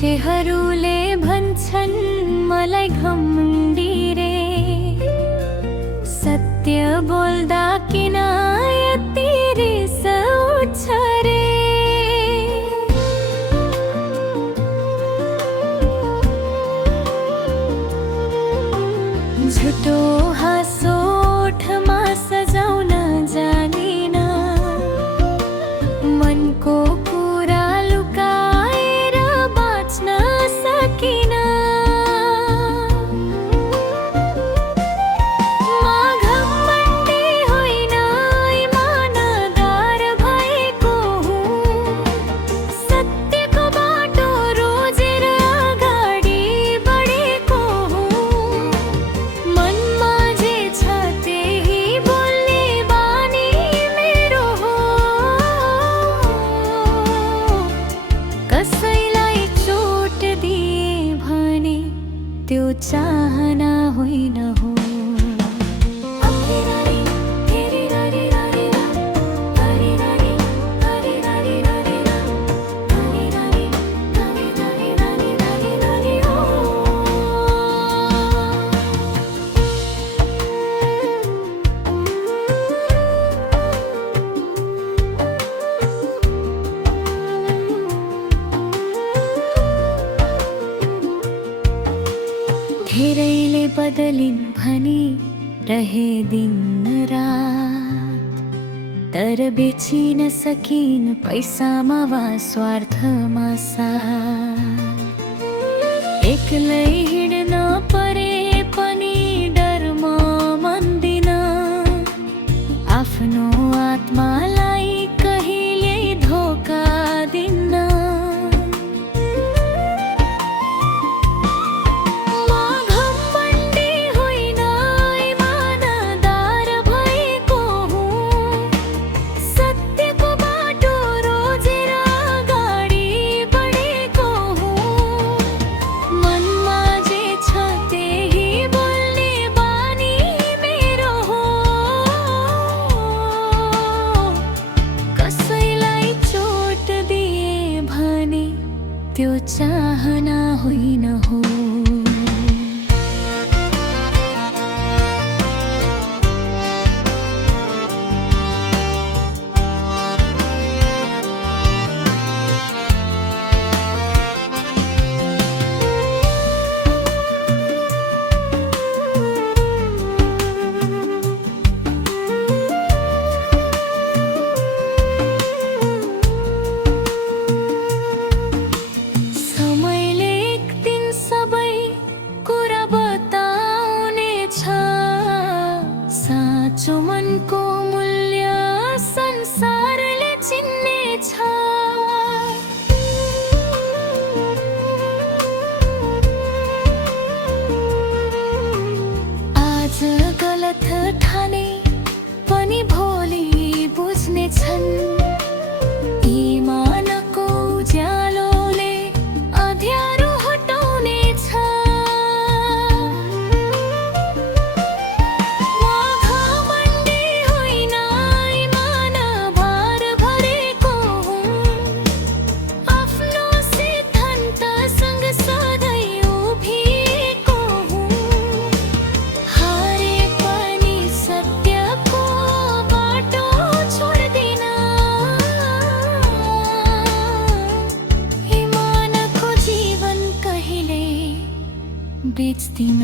मान्छेहरूले भन्छन् मलाई घमण्डी रे, सत्य बोल्दा किन यति रिस उठ्छ रे। झुटो हाँसो ओठमा सजाउन जानिन, मनको कुरा लुकाएर बाँच्न सकिन। म घमण्डी होइन, इमानदार भएको हुँ, सत्यको बाटो रोजेर अगाडि बढेको हुँ। मनमा जे छ त्यही बोल्ने बानी मेरो हो, कसैलाई चोट दिए भने त्यो चाहना होइन हो। धेरैले बदलिन् भनी रहे दिन रात, तर बेचिन सकिन् पैसामा वा स्वार्थमा साथ। एक्लै हिँड्न परे पनि डरमा मान्दिन, आफ्नो आत्मालाई कहिल्यै धोका दिन्न। त्यो चाहना होइन हो। साँचो मनको मूल्य संसारले चिन्नेछ। आज गलत ठाने पनि भोलि बुझ्नेछन्, इमानको उज्यालोले अँध्यारो हटाउनेछ। बेच्दिन।